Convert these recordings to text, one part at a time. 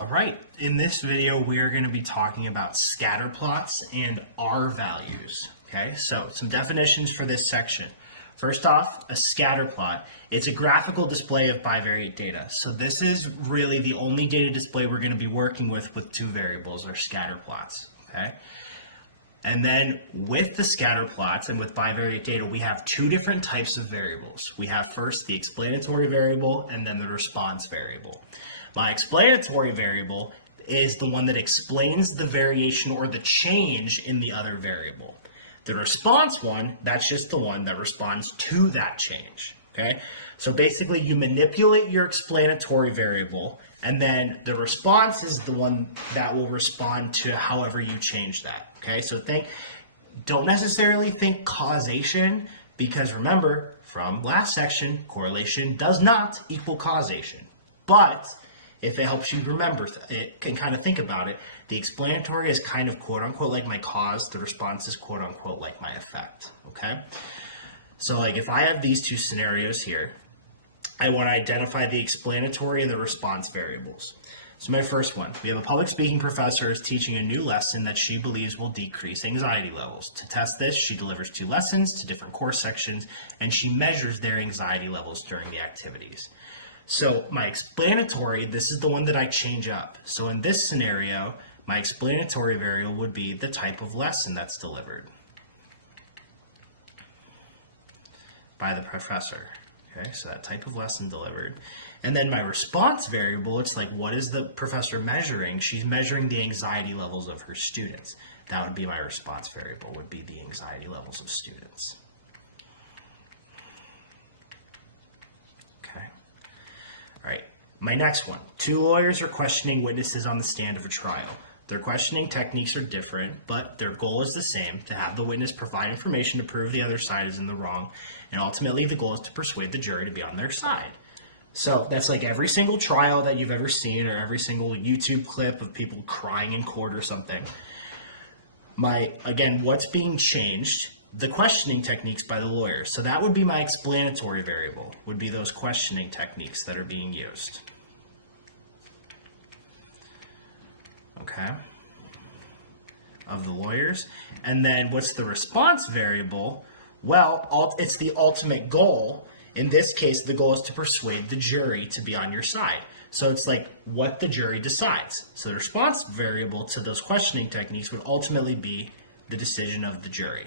All right, in this video, we are going to be talking about scatterplots and R-values. Okay, so some definitions for this section. First off, a scatterplot. It's a graphical display of bivariate data. So this is really the only data display we're going to be working with two variables, or scatterplots. Okay. And then with the scatterplots and with bivariate data, we have two different types of variables. We have first the explanatory variable and then the response variable. My explanatory variable is the one that explains the variation or the change in the other variable. The response one, that's just the one that responds to that change. Okay, so basically you manipulate your explanatory variable, and then the response is the one that will respond to however you change that. Okay, so don't necessarily think causation, because remember from last section, correlation does not equal causation. But if it helps you remember it, can kind of think about it, the explanatory is kind of quote unquote like my cause, the response is quote unquote like my effect. Okay, so like if I have these two scenarios here, I want to identify the explanatory and the response variables. So my first one, we have a public speaking professor is teaching a new lesson that she believes will decrease anxiety levels. To test this, she delivers 2 lessons to different course sections, and she measures their anxiety levels during the activities. So my explanatory, this is the one that I change up. So in this scenario, my explanatory variable would be the type of lesson that's delivered by the professor. Okay, so that type of lesson delivered. And then my response variable, it's like, what is the professor measuring? She's measuring the anxiety levels of her students. That would be my response variable, would be the anxiety levels of students. Okay. All right, my next one. 2 lawyers are questioning witnesses on the stand of a trial. Their questioning techniques are different, but their goal is the same, to have the witness provide information to prove the other side is in the wrong, and ultimately the goal is to persuade the jury to be on their side. So that's like every single trial that you've ever seen, or every single YouTube clip of people crying in court or something. Again, what's being changed? The questioning techniques by the lawyers. So that would be my explanatory variable, would be those questioning techniques that are being used. Okay, of the lawyers. And then what's the response variable? Well, it's the ultimate goal. In this case, the goal is to persuade the jury to be on your side. So it's like what the jury decides. So the response variable to those questioning techniques would ultimately be the decision of the jury.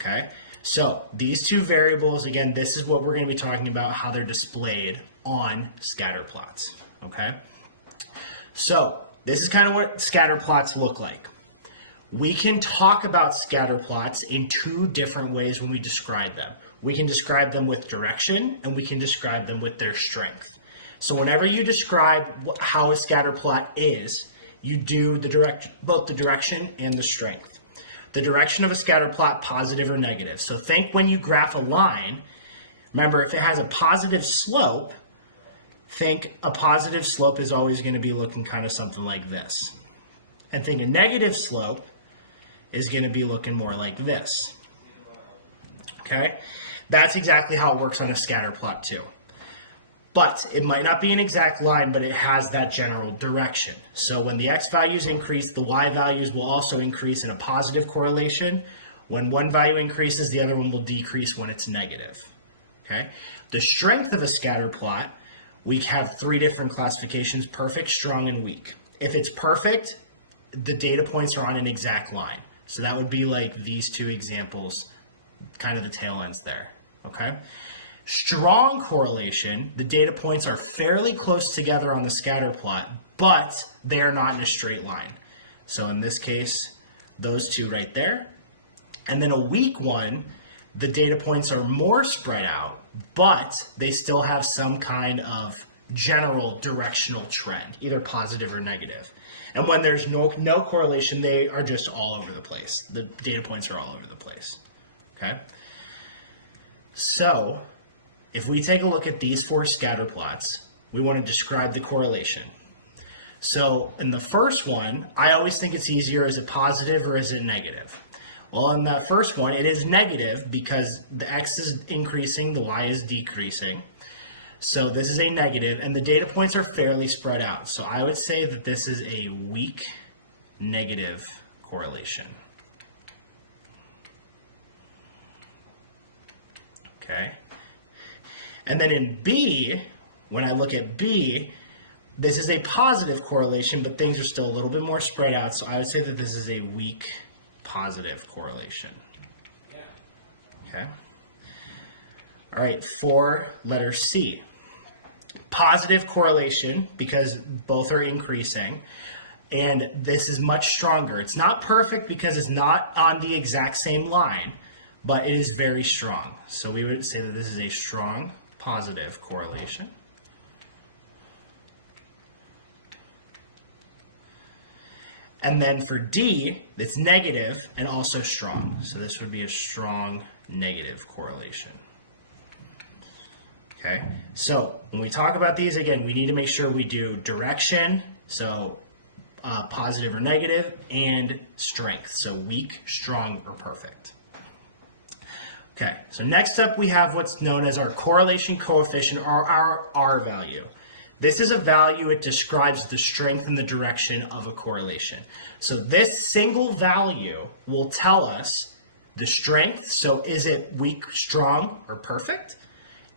Okay, so these 2 variables, again, this is what we're going to be talking about, how they're displayed on scatterplots. Okay, so this is kind of what scatterplots look like. We can talk about scatterplots in 2 different ways when we describe them. We can describe them with direction, and we can describe them with their strength. So whenever you describe how a scatterplot is, you do both the direction and the strength. The direction of a scatterplot, positive or negative. So think when you graph a line, remember if it has a positive slope, think a positive slope is always going to be looking kind of something like this. And think a negative slope is going to be looking more like this. Okay? That's exactly how it works on a scatterplot too. But it might not be an exact line, but it has that general direction. So when the x values increase, the y values will also increase in a positive correlation. When one value increases, the other one will decrease when it's negative. Okay? The strength of a scatterplot, we have 3 different classifications: perfect, strong, and weak. If it's perfect, the data points are on an exact line. So that would be like these 2 examples, kind of the tail ends there. Okay? Strong correlation, the data points are fairly close together on the scatter plot, but they are not in a straight line. So in this case, those 2 right there. And then a weak one, the data points are more spread out, but they still have some kind of general directional trend, either positive or negative. And when there's no correlation, they are just all over the place. The data points are all over the place. Okay? So if we take a look at these 4 scatter plots, we want to describe the correlation. So in the first one, I always think it's easier, is it positive or is it negative? Well, in that first one, it is negative because the x is increasing, the y is decreasing. So this is a negative, and the data points are fairly spread out. So I would say that this is a weak negative correlation. Okay. And then in B, when I look at B, this is a positive correlation, but things are still a little bit more spread out. So I would say that this is a weak positive correlation. Okay. All right, for letter C. Positive correlation, because both are increasing, and this is much stronger. It's not perfect because it's not on the exact same line, but it is very strong. So we would say that this is a strong positive correlation. And then for D, it's negative and also strong. So this would be a strong negative correlation. Okay, so when we talk about these, again, we need to make sure we do direction, so positive or negative, and strength, so weak, strong, or perfect. Okay, so next up we have what's known as our correlation coefficient, or our R-value. This is a value, it describes the strength and the direction of a correlation. So this single value will tell us the strength, so is it weak, strong, or perfect?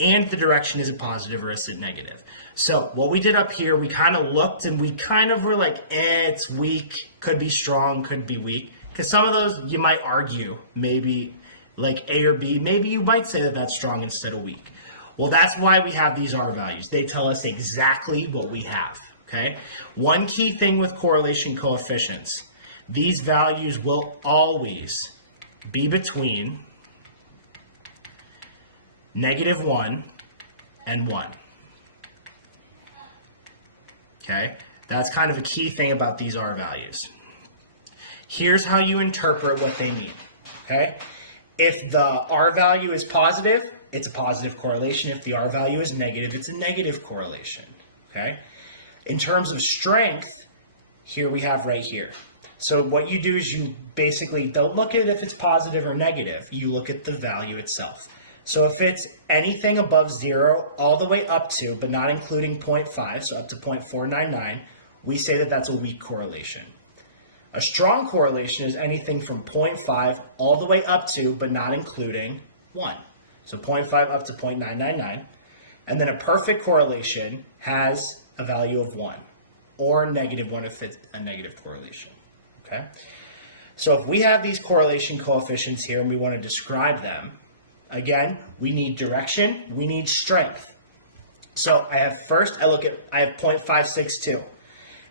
And the direction, is it positive or is it negative? So what we did up here, we kind of looked and we kind of were like, it's weak, could be strong, could be weak. Because some of those you might argue, maybe like A or B, maybe you might say that that's strong instead of weak. Well, that's why we have these R values. They tell us exactly what we have, okay? One key thing with correlation coefficients, these values will always be between -1 and 1. Okay, that's kind of a key thing about these R values. Here's how you interpret what they mean. Okay, if the R value is positive, it's a positive correlation. If the R value is negative, it's a negative correlation. Okay, in terms of strength, here we have right here. So what you do is you basically don't look at if it's positive or negative. You look at the value itself. So if it's anything above 0 all the way up to, but not including 0.5, so up to 0.499, we say that that's a weak correlation. A strong correlation is anything from 0.5 all the way up to, but not including 1. So 0.5 up to 0.999. And then a perfect correlation has a value of 1, or -1 if it's a negative correlation. Okay? So if we have these correlation coefficients here and we want to describe them, again, we need direction, we need strength. So I have 0.562.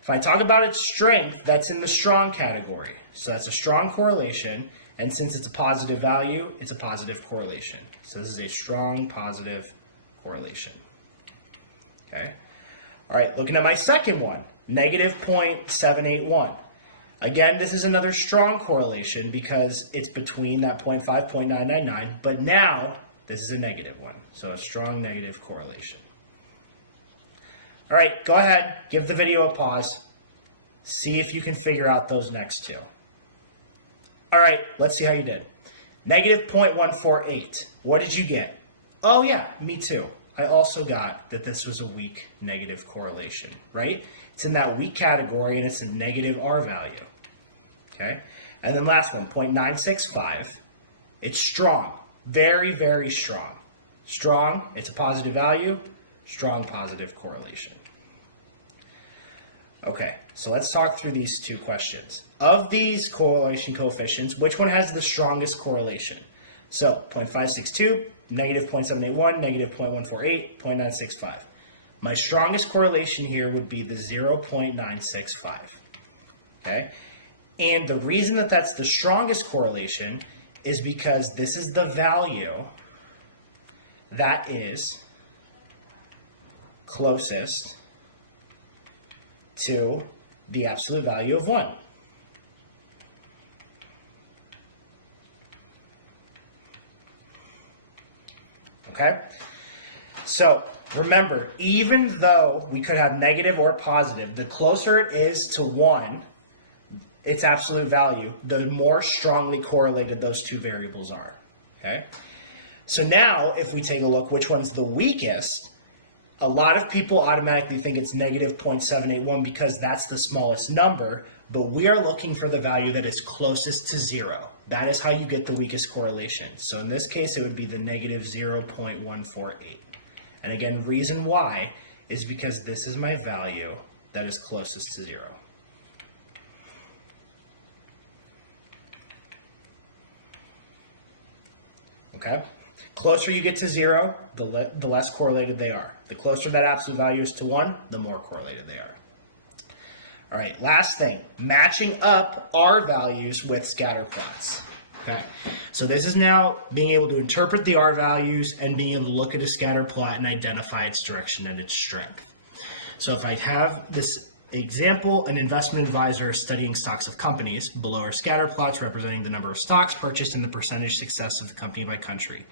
If I talk about its strength, that's in the strong category. So that's a strong correlation, and since it's a positive value, it's a positive correlation. So this is a strong positive correlation. Okay. All right, looking at my second one, -0.781. Again, this is another strong correlation because it's between that 0.5, 0.999, but now this is a negative one, so a strong negative correlation. All right, go ahead, give the video a pause, see if you can figure out those next two. All right, let's see how you did. -0.148, what did you get? Oh yeah, me too. I also got that this was a weak negative correlation, right? It's in that weak category and it's a negative R value. Okay, and then last one, 0.965. It's strong, very, very strong. Strong, it's a positive value, strong positive correlation. Okay, so let's talk through these two questions. Of these correlation coefficients, which one has the strongest correlation? So 0.562, -0.781, -0.148, 0.965. My strongest correlation here would be the 0.965. Okay? And the reason that that's the strongest correlation is because this is the value that is closest to the absolute value of 1. Okay? So remember, even though we could have negative or positive, the closer it is to 1, its absolute value, the more strongly correlated those two variables are. Okay? So now, if we take a look, which one's the weakest? a lot of people automatically think it's negative 0.781 because that's the smallest number, but we are looking for the value that is closest to 0. That is how you get the weakest correlation. So in this case, it would be the negative 0.148. And again, reason why is because this is my value that is closest to 0. Okay? Closer you get to 0, the less correlated they are. The closer that absolute value is to 1, the more correlated they are. All right, last thing, matching up R-values with scatter plots. Okay, so this is now being able to interpret the R-values and being able to look at a scatter plot and identify its direction and its strength. So if I have this example, an investment advisor is studying stocks of companies. Below are scatter plots representing the number of stocks purchased and the percentage success of the company by country.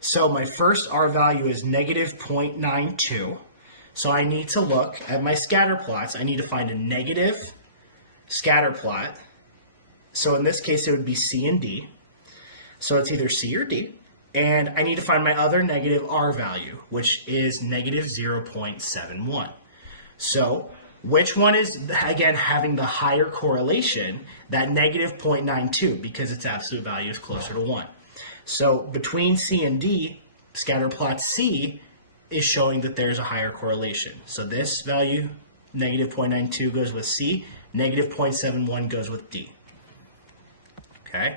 So my first R value is negative 0.92. So I need to look at my scatter plots. I need to find a negative scatter plot. So in this case, it would be C and D. So it's either C or D. And I need to find my other negative R value, which is negative 0.71. So which one is, again, having the higher correlation? That negative 0.92, because its absolute value is closer to 1. So between C and D, scatter plot C is showing that there's a higher correlation. So this value, negative 0.92, goes with C, negative 0.71 goes with D. Okay?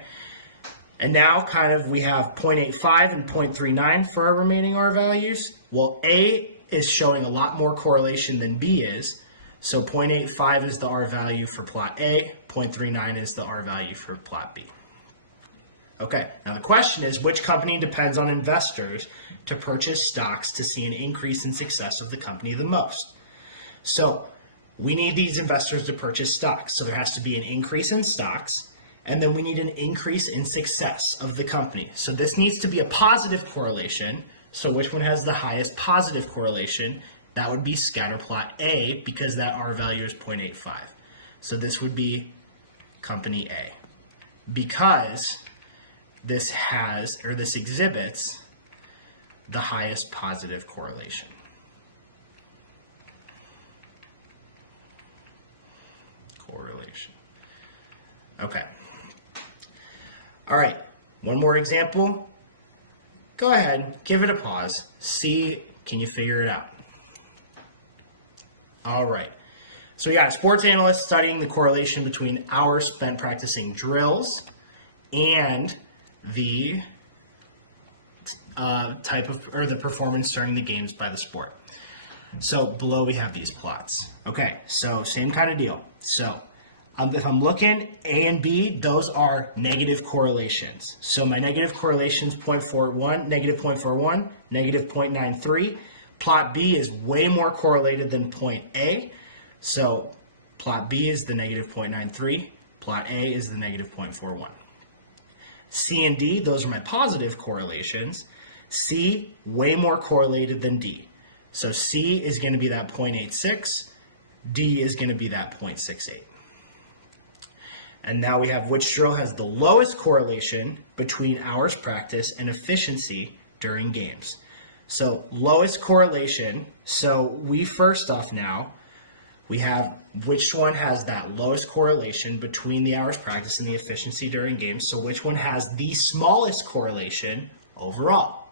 And now kind of we have 0.85 and 0.39 for our remaining R values. Well, A is showing a lot more correlation than B is. So 0.85 is the R value for plot A, 0.39 is the R value for plot B. Okay, now the question is, which company depends on investors to purchase stocks to see an increase in success of the company the most? So we need these investors to purchase stocks. So there has to be an increase in stocks, and then we need an increase in success of the company. So this needs to be a positive correlation. So which one has the highest positive correlation? That would be scatter plot A, because that R value is 0.85. So this would be company A, because this has, or this exhibits, the highest positive correlation. Okay. All right, one more example. Go ahead, give it a pause. See, can you figure it out? All right. So we got a sports analyst studying the correlation between hours spent practicing drills and the the performance during the games by the sport. So below we have these plots. Okay, so same kind of deal. So if I'm looking A and B, those are negative correlations. So my negative correlation is 0.41, negative 0.41, negative 0.93. Plot B is way more correlated than point A. So plot B is the negative 0.93. Plot A is the negative 0.41. C and D, those are my positive correlations. C, way more correlated than D. So C is going to be that 0.86. D is going to be that 0.68. And now we have which drill has the lowest correlation between hours practice and efficiency during games. So lowest correlation, so we first off now, we have which one has that lowest correlation between the hours practice and the efficiency during games. So which one has the smallest correlation overall?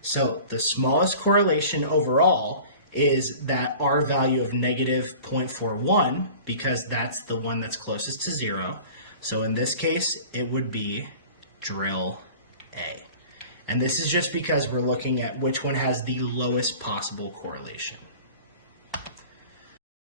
So the smallest correlation overall is that R value of negative 0.41, because that's the one that's closest to 0. So in this case, it would be drill A. And this is just because we're looking at which one has the lowest possible correlation.